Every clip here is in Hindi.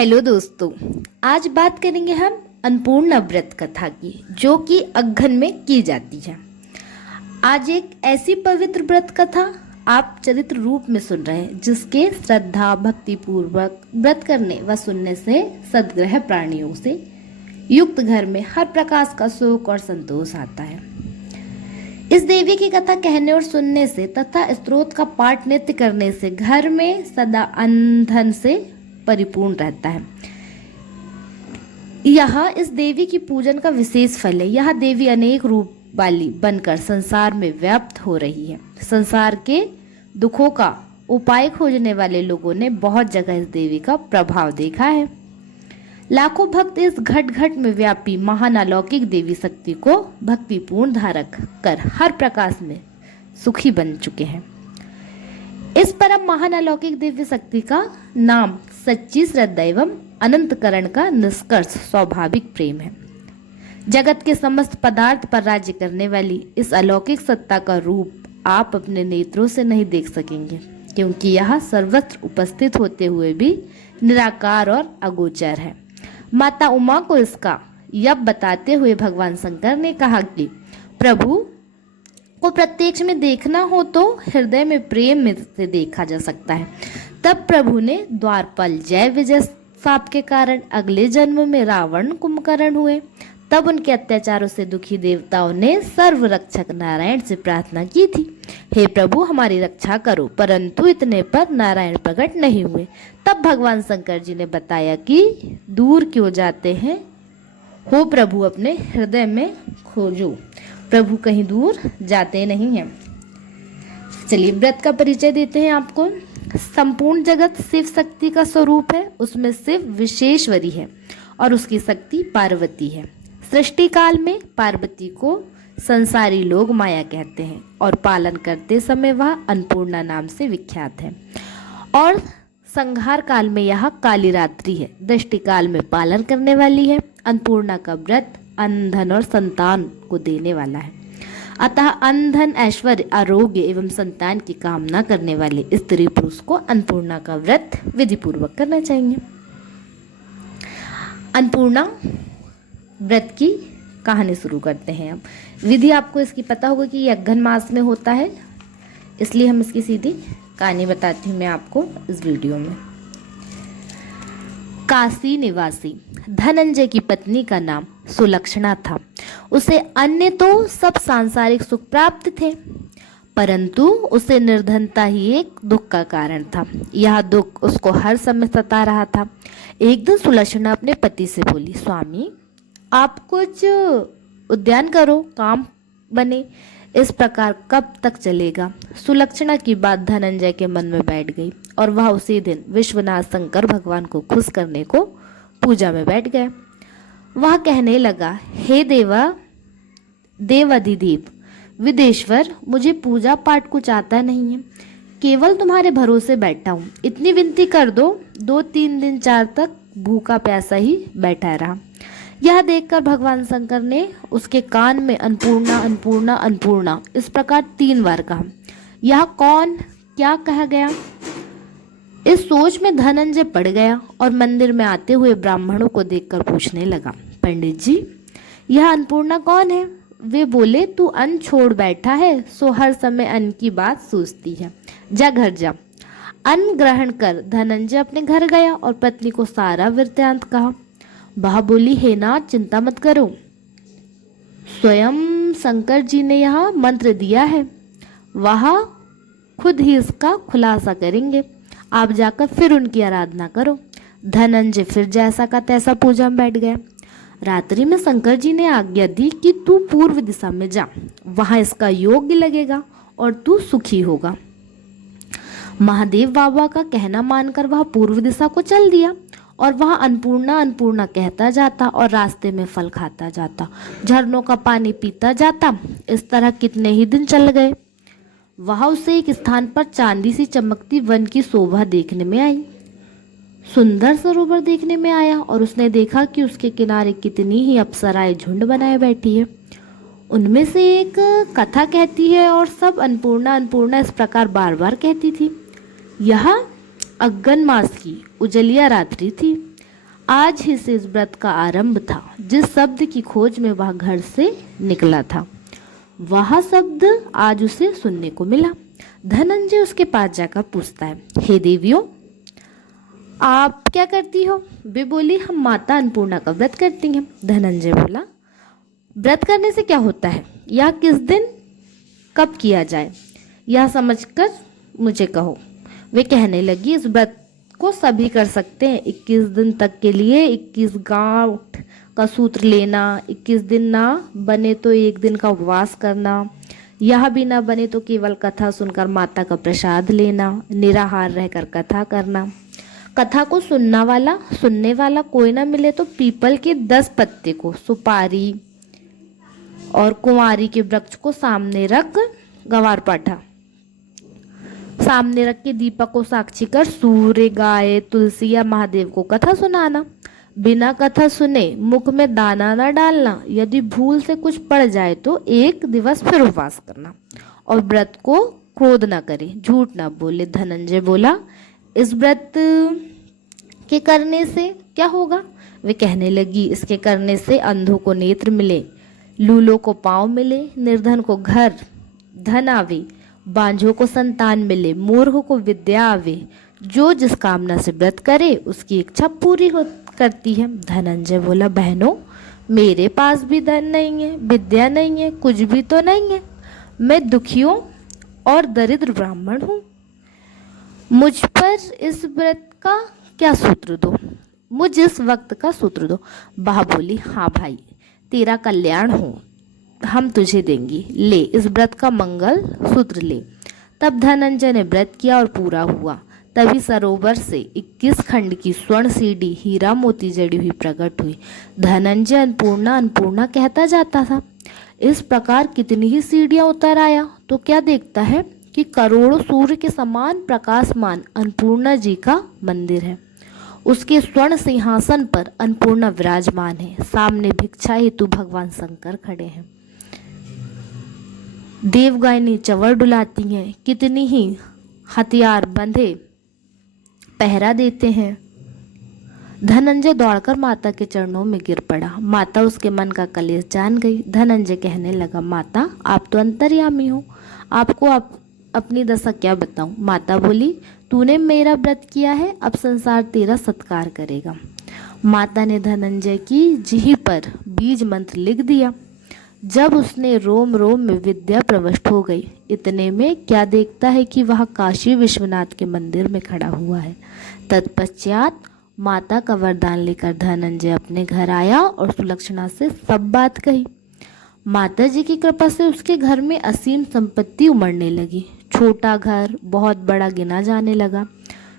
हेलो दोस्तों, आज बात करेंगे हम अन्नपूर्णा व्रत कथा की, जो कि अगहन में की जाती है। आज एक ऐसी पवित्र व्रत कथा आप चरित्र रूप में सुन रहे हैं, जिसके श्रद्धा भक्ति पूर्वक व्रत करने व सुनने से सद्ग्रह प्राणियों से युक्त घर में हर प्रकार का सुख और संतोष आता है। इस देवी की कथा कहने और सुनने से तथा स्तोत्र का पाठ नित्य करने से घर में सदा अन्न धन से परिपूर्ण रहता है। यह इस देवी की पूजन का विशेष फल है। यह देवी अनेक रूप वाली बनकर संसार में व्याप्त हो रही है। संसार के दुखों का उपाय खोजने वाले लोगों ने बहुत जगह इस देवी का प्रभाव देखा है। लाखों भक्त इस घट घट में व्यापी महान अलौकिक देवी शक्ति को भक्तिपूर्ण धारक कर हर प्रकार में सुखी बन चुके हैं। इस परम महान अलौकिक दिव्य शक्ति का नाम सच्ची श्रद्धा एवं अनंतकरण का निष्कर्ष स्वाभाविक प्रेम है। जगत के समस्त पदार्थ पर राज्य करने वाली इस अलौकिक सत्ता का रूप आप अपने नेत्रों से नहीं देख सकेंगे, क्योंकि यह सर्वत्र उपस्थित होते हुए भी निराकार और अगोचर है। माता उमा को इसका यब बताते हुए भगवान शंकर ने कहा कि प्रभु को प्रत्यक्ष में देखना हो तो हृदय में प्रेम में से देखा जा सकता है। तब प्रभु ने द्वारपाल जय विजय शाप के कारण अगले जन्म में रावण कुंभकर्ण हुए। तब उनके अत्याचारों से दुखी देवताओं ने सर्व रक्षक नारायण से प्रार्थना की थी, हे प्रभु हमारी रक्षा करो, परंतु इतने पर नारायण प्रकट नहीं हुए। तब भगवान शंकर जी ने बताया कि दूर क्यों जाते हैं हो प्रभु, अपने हृदय में खोजो। प्रभु कहीं दूर जाते नहीं हैं। चलिए व्रत का परिचय देते हैं आपको। संपूर्ण जगत शिव शक्ति का स्वरूप है। उसमें शिव विशेश्वरी है और उसकी शक्ति पार्वती है। सृष्टि काल में पार्वती को संसारी लोग माया कहते हैं और पालन करते समय वह अन्नपूर्णा नाम से विख्यात है। और संहार काल में यह काली रात्रि है। दृष्टि काल में पालन करने वाली है। अन्नपूर्णा का व्रत अन्न धन और संतान को देने वाला है। अतः अन्न धन ऐश्वर्य आरोग्य एवं संतान की कामना करने वाले स्त्री पुरुष को अन्नपूर्णा का व्रत विधि पूर्वक करना चाहिए। अन्नपूर्णा व्रत की कहानी शुरू करते हैं। अब विधि आपको इसकी पता होगा कि ये अगहन मास में होता है, इसलिए हम इसकी सीधी कहानी बताती हूँ मैं आपको इस वीडियो में। काशी निवासी धनंजय की पत्नी का नाम सुलक्षणा था। उसे अन्य तो सब सांसारिक सुख प्राप्त थे, परंतु उसे निर्धनता ही एक दुख का कारण था। यह दुख उसको हर समय सता रहा था। एक दिन सुलक्षणा अपने पति से बोली, स्वामी आप कुछ उद्यान करो, काम बने। इस प्रकार कब तक चलेगा? सुलक्षणा की बात धनंजय के मन में बैठ गई और वह उसी दिन विश्वनाथ शंकर भगवान को खुश करने को पूजा में बैठ गया। वह कहने लगा, हे देवाधिदेव विदेश्वर, मुझे पूजा पाठ कुछ आता नहीं है, केवल तुम्हारे भरोसे बैठा हूँ। इतनी विनती कर दो। 2-3 दिन 4 तक भूखा प्यासा ही बैठा रहा। यह देखकर भगवान शंकर ने उसके कान में अन्नपूर्णा अन्नपूर्णा अन्नपूर्णा इस प्रकार 3 बार कहा। यह कौन क्या कहा गया? इस सोच में धनंजय पड़ गया और मंदिर में आते हुए ब्राह्मणों को देखकर पूछने लगा, पंडित जी यह अन्नपूर्णा कौन है? वे बोले, तू अन्न छोड़ बैठा है, सो हर समय अन्न की बात सोचती है। जा घर जा। अन्न ग्रहण कर धनंजय अपने घर गया और पत्नी को सारा वृत्तांत कहा। वह बोली, हे नाथ चिंता मत करो, स्वयं शंकर जी ने यह मंत्र दिया है, वह खुद ही इसका खुलासा करेंगे। आप जाकर फिर उनकी आराधना करो। धनंजय फिर जैसा का तैसा पूजा में बैठ गया। रात्रि में शंकर जी ने आज्ञा दी कि तू पूर्व दिशा में जा, वहां इसका योग्य लगेगा और तू सुखी होगा। महादेव बाबा का कहना मानकर वह पूर्व दिशा को चल दिया और वह अन्नपूर्णा अन्नपूर्णा कहता जाता और रास्ते में फल खाता जाता, झरनों का पानी पीता जाता। इस तरह कितने ही दिन चल गए। वह उसे एक स्थान पर चांदी सी चमकती वन की शोभा देखने में आई। सुंदर सरोवर देखने में आया और उसने देखा कि उसके किनारे कितनी ही अप्सराएं झुंड बनाए बैठी है। उनमें से एक कथा कहती है और सब अन्नपूर्णा अन्नपूर्णा इस प्रकार बार बार कहती थी। यह अगहन मास की उजलिया रात्रि थी। आज ही से इस व्रत का आरंभ था। जिस शब्द की खोज में वह घर से निकला था, वह शब्द आज उसे सुनने को मिला। धनंजय उसके पास जाकर पूछता है, हे देवियों, आप क्या करती हो? वे बोली, हम माता अन्नपूर्णा का व्रत करती हैं। धनंजय बोला, व्रत करने से क्या होता है? यह किस दिन कब किया जाए, यह समझकर मुझे कहो। वे कहने लगी, इस व्रत को सभी कर सकते हैं। 21 दिन तक के लिए 21 गांठ का सूत्र लेना, 21 दिन ना बने तो 1 दिन का उपवास करना, यह भी ना बने तो केवल कथा सुनकर माता का प्रसाद लेना, निराहार रहकर कथा करना। कथा को सुनने वाला कोई ना मिले तो पीपल के 10 पत्ते को, सुपारी और कुंवारी के वृक्ष को सामने रख, गवार पाठा सामने रख के दीपक को साक्षी कर सूर्य, गाय, तुलसी या महादेव को कथा सुनाना। बिना कथा सुने मुख में दाना न डालना। यदि भूल से कुछ पड़ जाए तो 1 दिवस फिर उपवास करना और व्रत को क्रोध न करे, झूठ न बोले। धनंजय बोला, इस व्रत के करने से क्या होगा? वे कहने लगी, इसके करने से अंधों को नेत्र मिले, लूलों को पांव मिले, निर्धन को घर धन आवे, बांझों को संतान मिले, मूर्ख को विद्या आवे। जो जिस कामना से व्रत करे उसकी इच्छा पूरी करती है। धनंजय बोला, बहनों, मेरे पास भी धन नहीं है, विद्या नहीं है, कुछ भी तो नहीं है। मैं दुखियों और दरिद्र ब्राह्मण हूँ। मुझ पर इस व्रत का क्या सूत्र दो, मुझ इस वक्त का सूत्र दो। बहा बोली, हाँ भाई, तेरा कल्याण हो, हम तुझे देंगी, ले इस व्रत का मंगल सूत्र ले। तब धनंजय ने व्रत किया और पूरा हुआ। तभी सरोवर से 21 खंड की स्वर्ण सीढ़ी हीरा मोती जड़ी हुई प्रकट हुई। धनंजय अन्नपूर्णा अन्नपूर्णा कहता जाता था। इस प्रकार कितनी ही सीढ़ियां उतर आया तो क्या देखता है कि करोड़ों सूर्य के समान प्रकाशमान अन्नपूर्णा जी का मंदिर है। उसके स्वर्ण सिंहासन पर अन्नपूर्णा विराजमान है। सामने भिक्षा हेतु भगवान शंकर खड़े हैं। देवगायनी चंवर डुलाती हैं। कितनी ही हथियार बंधे पहरा देते हैं। धनंजय दौड़कर माता के चरणों में गिर पड़ा। माता उसके मन का कलेश जान गई। धनंजय कहने लगा, माता, आप तो अंतर्यामी हो, आपको अपनी दशा क्या बताऊं? माता बोली, तूने मेरा व्रत किया है, अब संसार तेरा सत्कार करेगा। माता ने धनंजय की जीभ पर बीज मंत्र लिख दिया। जब उसने रोम रोम में विद्या प्रविष्ट हो गई, इतने में क्या देखता है कि वह काशी विश्वनाथ के मंदिर में खड़ा हुआ है। तत्पश्चात माता का वरदान लेकर धनंजय अपने घर आया और सुलक्षणा से सब बात कही। माता जी की कृपा से उसके घर में असीम संपत्ति उमड़ने लगी। छोटा घर बहुत बड़ा गिना जाने लगा।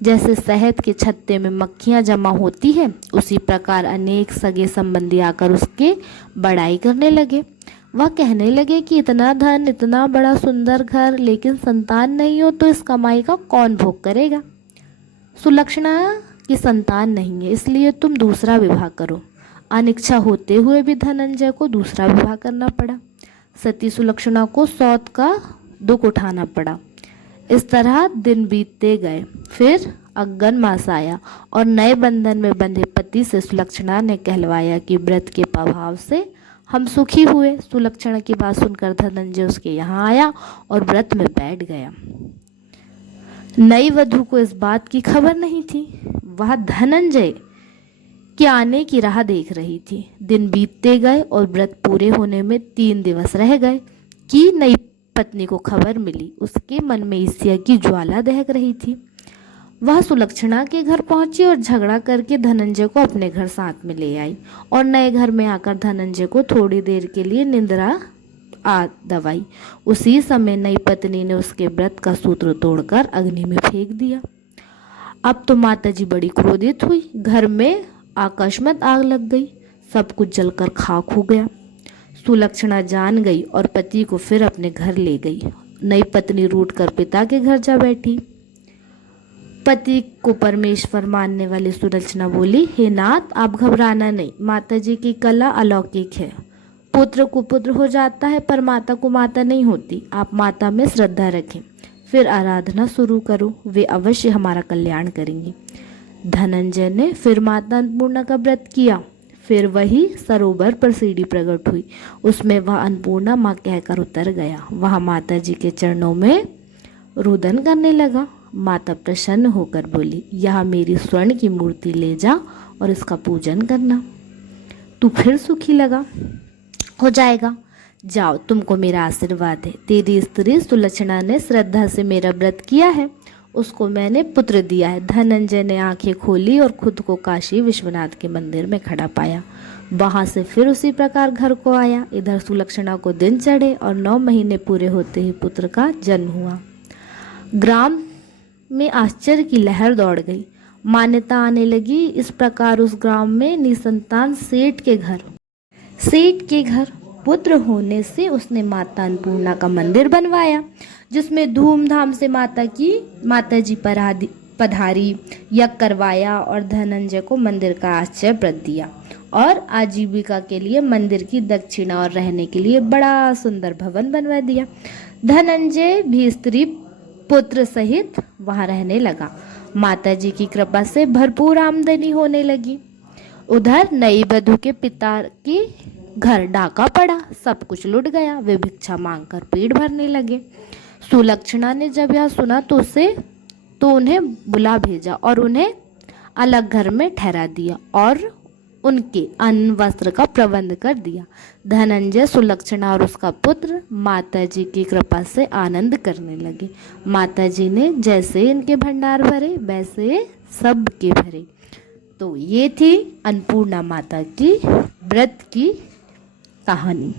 जैसे शहद के छत्ते में मक्खियां जमा होती है, उसी प्रकार अनेक सगे संबंधी आकर उसके बड़ाई करने लगे। वह कहने लगे कि इतना धन, इतना बड़ा सुंदर घर, लेकिन संतान नहीं हो तो इस कमाई का कौन भोग करेगा? सुलक्षणा की संतान नहीं है, इसलिए तुम दूसरा विवाह करो। अनिच्छा होते हुए भी धनंजय को दूसरा विवाह करना पड़ा। सती सुलक्षणा को सौत का दुख उठाना पड़ा। इस तरह दिन बीतते गए। फिर अग्गन मास आया और नए बंधन में बंधे पति से सुलक्षणा ने कहलवाया कि व्रत के प्रभाव से हम सुखी हुए। सुलक्षणा की बात सुनकर धनंजय उसके यहाँ आया और व्रत में बैठ गया। नई वधू को इस बात की खबर नहीं थी। वह धनंजय के आने की राह देख रही थी। दिन बीतते गए और व्रत पूरे होने में 3 दिवस रह गए कि नई पत्नी को खबर मिली। उसके मन में ईर्ष्या की ज्वाला दहक रही थी। वह सुलक्षणा के घर पहुंची और झगड़ा करके धनंजय को अपने घर साथ में ले आई और नए घर में आकर धनंजय को थोड़ी देर के लिए निंद्रा दवाई। उसी समय नई पत्नी ने उसके व्रत का सूत्र तोड़कर अग्नि में फेंक दिया। अब तो माता जी बड़ी क्रोधित हुई। घर में आकस्मत आग लग गई। सब कुछ जलकर खाक हो गया। सुलक्षणा जान गई और पति को फिर अपने घर ले गई। नई पत्नी रूठकर पिता के घर जा बैठी। पति को परमेश्वर मानने वाली सुलक्षणा बोली, हे नाथ, आप घबराना नहीं, माता जी की कला अलौकिक है। पुत्र को पुत्र हो जाता है पर माता को माता नहीं होती। आप माता में श्रद्धा रखें, फिर आराधना शुरू करो, वे अवश्य हमारा कल्याण करेंगी। धनंजय ने फिर माता अन्नपूर्णा का व्रत किया। फिर वही सरोवर पर सीढ़ी प्रकट हुई, उसमें वह अन्नपूर्णा माँ कहकर उतर गया। वह माता जी के चरणों में रुदन करने लगा। माता प्रसन्न होकर बोली, यह मेरी स्वर्ण की मूर्ति ले जा और इसका पूजन करना, तू फिर सुखी हो जाएगा। जाओ, तुमको मेरा आशीर्वाद है। तेरी स्त्री सुलक्षणा ने श्रद्धा से मेरा व्रत किया है, उसको मैंने पुत्र दिया है। धनंजय ने आंखें खोली और खुद को काशी विश्वनाथ के मंदिर में खड़ा पाया। वहां से फिर उसी प्रकार घर को आया। इधर सुलक्षणा को दिन चढ़े और 9 महीने पूरे होते ही पुत्र का जन्म हुआ। ग्राम में आश्चर्य की लहर दौड़ गई। मान्यता आने लगी। इस प्रकार उस ग्राम में निसंतान सेठ के घर पुत्र होने से उसने माता अन्नपूर्णा का मंदिर बनवाया, जिसमें धूमधाम से माता जी पधारी, यज्ञ करवाया और धनंजय को मंदिर का आश्चर्य व्रत दिया और आजीविका के लिए मंदिर की दक्षिणा और रहने के लिए बड़ा सुंदर भवन बनवा दिया। धनंजय भी स्त्री पुत्र सहित वहां रहने लगा। माता जी की कृपा से भरपूर आमदनी होने लगी। उधर नई वधू के पिता की घर डाका पड़ा, सब कुछ लुट गया। वे भिक्षा मांगकर पेट भरने लगे। सुलक्षणा ने जब यह सुना तो उन्हें बुला भेजा और उन्हें अलग घर में ठहरा दिया और उनके अन्न वस्त्र का प्रबंध कर दिया। धनंजय, सुलक्षणा और उसका पुत्र माता जी की कृपा से आनंद करने लगे। माता जी ने जैसे इनके भंडार भरे वैसे सबके भरे। तो ये थी अन्नपूर्णा माता की व्रत की कहानी।